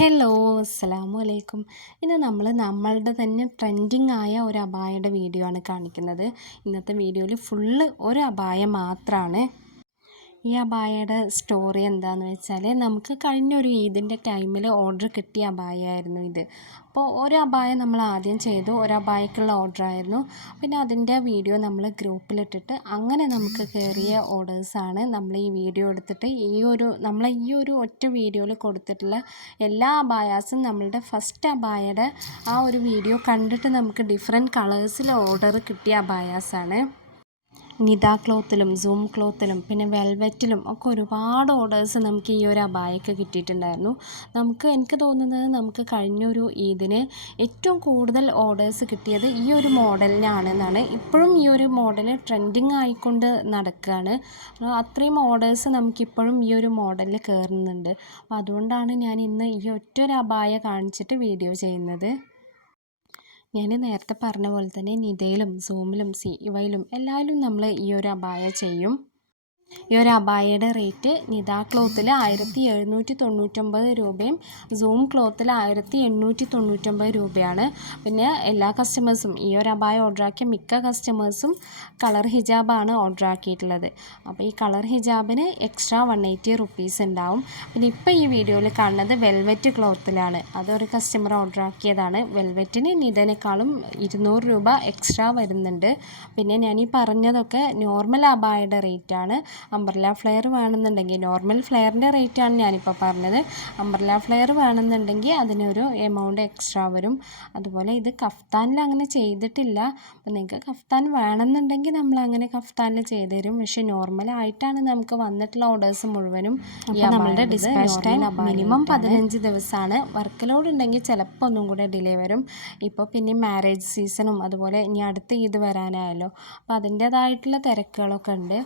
Hello, അസ്സലാമു അലൈക്കും. ഇന്ന് നമ്മളുടെ തന്നെ ട്രെൻഡിങ് ആയ ഒരു അബായയുടെ വീഡിയോ ആണ് കാണിക്കുന്നത്. ഇന്നത്തെ വീഡിയോയിൽ ഫുള്ള് ഒരു അബായ മാത്രമാണ്. ഈ അബായയുടെ സ്റ്റോറി എന്താണെന്ന് വെച്ചാൽ, നമുക്ക് കഴിഞ്ഞൊരു ഈദിൻ്റെ ടൈമിൽ ഓർഡർ കിട്ടിയ അബായയായിരുന്നു ഇത്. അപ്പോൾ ഒരു അബായ നമ്മൾ ആദ്യം ചെയ്തു, ഒരു അബായക്കുള്ള ഓർഡറായിരുന്നു. പിന്നെ അതിൻ്റെ വീഡിയോ നമ്മൾ ഗ്രൂപ്പിലിട്ടിട്ട് അങ്ങനെ നമുക്ക് കയറിയ ഓർഡേഴ്സാണ് നമ്മൾ ഈ വീഡിയോ എടുത്തിട്ട് ഈ ഒരു ഒറ്റ വീഡിയോയിൽ കൊടുത്തിട്ടുള്ള എല്ലാ അബായാസും നമ്മളുടെ ഫസ്റ്റ് അബായയുടെ ആ ഒരു വീഡിയോ കണ്ടിട്ട് നമുക്ക് ഡിഫറെൻറ്റ് കളേഴ്സിൽ ഓർഡർ കിട്ടിയ അബായാസാണ്. നിദ ക്ലോത്തിലും സൂം ക്ലോത്തിലും പിന്നെ വെൽവെറ്റിലും ഒക്കെ ഒരുപാട് ഓർഡേഴ്സ് നമുക്ക് ഈ ഒരു അബായക്ക് കിട്ടിയിട്ടുണ്ടായിരുന്നു. എനിക്ക് തോന്നുന്നത് നമുക്ക് കഴിഞ്ഞൊരു ഈദിന് ഏറ്റവും കൂടുതൽ ഓർഡേഴ്സ് കിട്ടിയത് ഈ ഒരു മോഡലിനാണെന്നാണ്. ഇപ്പോഴും ഈ ഒരു മോഡൽ ട്രെൻഡിങ് ആയിക്കൊണ്ട് നടക്കുകയാണ്. അത്രയും ഓർഡേഴ്സ് നമുക്കിപ്പോഴും ഈ ഒരു മോഡലിൽ കയറുന്നുണ്ട്. അപ്പോൾ അതുകൊണ്ടാണ് ഞാൻ ഇന്ന് ഈ ഒറ്റൊരു അബായ കാണിച്ചിട്ട് വീഡിയോ ചെയ്യുന്നത്. ഞാൻ നേരത്തെ പറഞ്ഞ പോലെ തന്നെ നിദയിലും സൂമിലും ഇവയിലും എല്ലാവരും നമ്മൾ ഈ ഒരു അബായ ചെയ്യും. ഈ ഒരു അബായയുടെ റേറ്റ് നിദ ക്ലോത്തിൽ 1799 രൂപയും സൂം ക്ലോത്തിൽ 1899 രൂപയാണ്. പിന്നെ എല്ലാ കസ്റ്റമേഴ്സും ഈ ഒരു അബായ ഓർഡറാക്കിയ മിക്ക കസ്റ്റമേഴ്സും കളർ ഹിജാബാണ് ഓർഡർ ആക്കിയിട്ടുള്ളത്. അപ്പോൾ ഈ കളർ ഹിജാബിന് എക്സ്ട്രാ 180 റുപ്പീസ് ഉണ്ടാവും. പിന്നെ ഇപ്പോൾ ഈ വീഡിയോയിൽ കാണുന്നത് വെൽവെറ്റ് ക്ലോത്തിലാണ്. അതൊരു കസ്റ്റമർ ഓർഡർ ആക്കിയതാണ്. വെൽവെറ്റിന് നിദനേക്കാളും 200 രൂപ എക്സ്ട്രാ വരുന്നുണ്ട്. പിന്നെ ഞാൻ ഈ പറഞ്ഞതൊക്കെ നോർമൽ അബായയുടെ റേറ്റാണ്. അംബ്രല്ല ഫ്ലെയർ വേണമെന്നുണ്ടെങ്കിൽ, നോർമൽ ഫ്ലെയറിൻ്റെ റേറ്റാണ് ഞാനിപ്പോൾ പറഞ്ഞത്. അംബ്രല്ല ഫ്ലെയർ വേണമെന്നുണ്ടെങ്കിൽ അതിനൊരു എമൗണ്ട് എക്സ്ട്രാ വരും. അതുപോലെ ഇത് കഫ്താനിൽ അങ്ങനെ ചെയ്തിട്ടില്ല. അപ്പോൾ നിങ്ങൾക്ക് കഫ്താൻ വേണമെന്നുണ്ടെങ്കിൽ നമ്മൾ അങ്ങനെ കഫ്താനിൽ ചെയ്ത് തരും. പക്ഷേ നോർമലായിട്ടാണ് നമുക്ക് വന്നിട്ടുള്ള ഓർഡേഴ്സ് മുഴുവനും നമ്മളുടെ ഡിസ്പാച്ച് ടൈം മിനിമം 15 ദിവസമാണ്. വർക്ക് ലോഡ് ഉണ്ടെങ്കിൽ ചിലപ്പോൾ ഒന്നും കൂടെ ഡിലേ വരും. ഇപ്പോൾ പിന്നെ മാരേജ് സീസണും അതുപോലെ ഇനി അടുത്ത് ഈദ് വരാനായല്ലോ. അപ്പോൾ അതിൻ്റേതായിട്ടുള്ള തിരക്കുകളൊക്കെ ഉണ്ട്.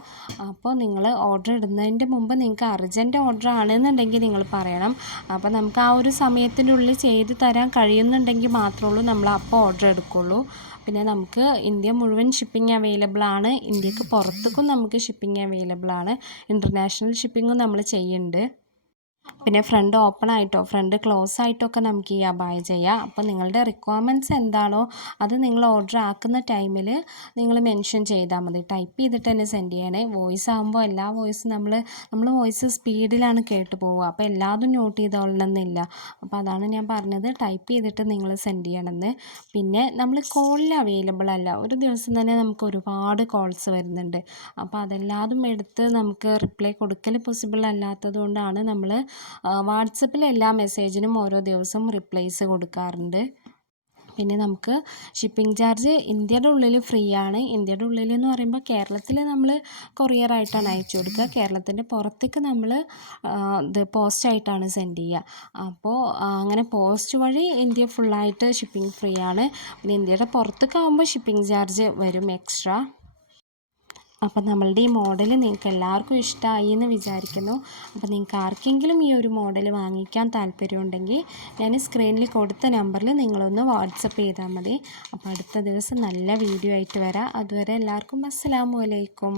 അപ്പോൾ നിങ്ങൾ ഓർഡർ ഇടുന്നതിൻ്റെ മുമ്പ് നിങ്ങൾക്ക് അർജൻറ്റ് ഓർഡർ ആണെന്നുണ്ടെങ്കിൽ നിങ്ങൾ പറയണം. അപ്പോൾ നമുക്ക് ആ ഒരു സമയത്തിനുള്ളിൽ ചെയ്ത് തരാൻ കഴിയുന്നുണ്ടെങ്കിൽ മാത്രമേ ഉള്ളൂ നമ്മൾ അപ്പോൾ ഓർഡർ എടുക്കുകയുള്ളൂ. പിന്നെ നമുക്ക് ഇന്ത്യ മുഴുവൻ ഷിപ്പിംഗ് അവൈലബിൾ ആണ്. ഇന്ത്യക്ക് പുറത്തേക്കും നമുക്ക് ഷിപ്പിംഗ് അവൈലബിൾ ആണ്. ഇൻ്റർനാഷണൽ ഷിപ്പിങ്ങും നമ്മൾ ചെയ്യുന്നുണ്ട്. പിന്നെ ഫ്രണ്ട് ഓപ്പൺ ആയിട്ടോ ഫ്രണ്ട് ക്ലോസ് ആയിട്ടോ ഒക്കെ നമുക്ക് ഈ അബായ ചെയ്യാം. അപ്പോൾ നിങ്ങളുടെ റിക്വയർമെൻറ്റ്സ് എന്താണോ അത് നിങ്ങൾ ഓർഡർ ആക്കുന്ന ടൈമിൽ നിങ്ങൾ മെൻഷൻ ചെയ്താൽ മതി. ടൈപ്പ് ചെയ്തിട്ട് തന്നെ സെൻഡ് ചെയ്യണേ. വോയിസ് ആകുമ്പോൾ എല്ലാ വോയിസും നമ്മൾ വോയിസ് സ്പീഡിലാണ് കേട്ട് പോവുക. അപ്പോൾ എല്ലാതും നോട്ട് ചെയ്തോളണമെന്നില്ല. അപ്പോൾ അതാണ് ഞാൻ പറഞ്ഞത്, ടൈപ്പ് ചെയ്തിട്ട് നിങ്ങൾ സെൻഡ് ചെയ്യണമെന്ന്. പിന്നെ നമ്മൾ കോളിൽ അവൈലബിൾ അല്ല. ഒരു ദിവസം തന്നെ നമുക്ക് ഒരുപാട് കോൾസ് വരുന്നുണ്ട്. അപ്പോൾ അതെല്ലാതും എടുത്ത് നമുക്ക് റിപ്ലൈ കൊടുക്കൽ പോസിബിൾ അല്ലാത്തത് കൊണ്ടാണ് നമ്മൾ വാട്സപ്പിൽ എല്ലാ മെസ്സേജിനും ഓരോ ദിവസം റിപ്ലൈസ് കൊടുക്കാറുണ്ട്. പിന്നെ നമുക്ക് ഷിപ്പിംഗ് ചാർജ് ഇന്ത്യയുടെ ഉള്ളിൽ ഫ്രീ ആണ്. ഇന്ത്യയുടെ ഉള്ളിൽ എന്ന് പറയുമ്പോൾ കേരളത്തിൽ നമ്മൾ കൊറിയറായിട്ടാണ് അയച്ചു കൊടുക്കുക. കേരളത്തിൻ്റെ പുറത്തേക്ക് നമ്മൾ ഇത് പോസ്റ്റായിട്ടാണ് സെൻഡ് ചെയ്യുക. അപ്പോൾ അങ്ങനെ പോസ്റ്റ് വഴി ഇന്ത്യ ഫുള്ളായിട്ട് ഷിപ്പിംഗ് ഫ്രീ ആണ്. പിന്നെ ഇന്ത്യയുടെ പുറത്തേക്കാവുമ്പോൾ ഷിപ്പിംഗ് ചാർജ് വരും എക്സ്ട്രാ. അപ്പം നമ്മളുടെ ഈ മോഡൽ നിങ്ങൾക്ക് എല്ലാവർക്കും ഇഷ്ടമായി എന്ന് വിചാരിക്കുന്നു. അപ്പോൾ നിങ്ങൾക്ക് ആർക്കെങ്കിലും ഈ ഒരു മോഡൽ വാങ്ങിക്കാൻ താല്പര്യമുണ്ടെങ്കിൽ ഞാൻ സ്ക്രീനിൽ കൊടുത്ത നമ്പറിൽ നിങ്ങളൊന്ന് വാട്സപ്പ് ചെയ്താൽ മതി. അപ്പോൾ അടുത്ത ദിവസം നല്ല വീഡിയോ ആയിട്ട് വരാം. അതുവരെ എല്ലാവർക്കും അസ്സലാമു അലൈക്കും.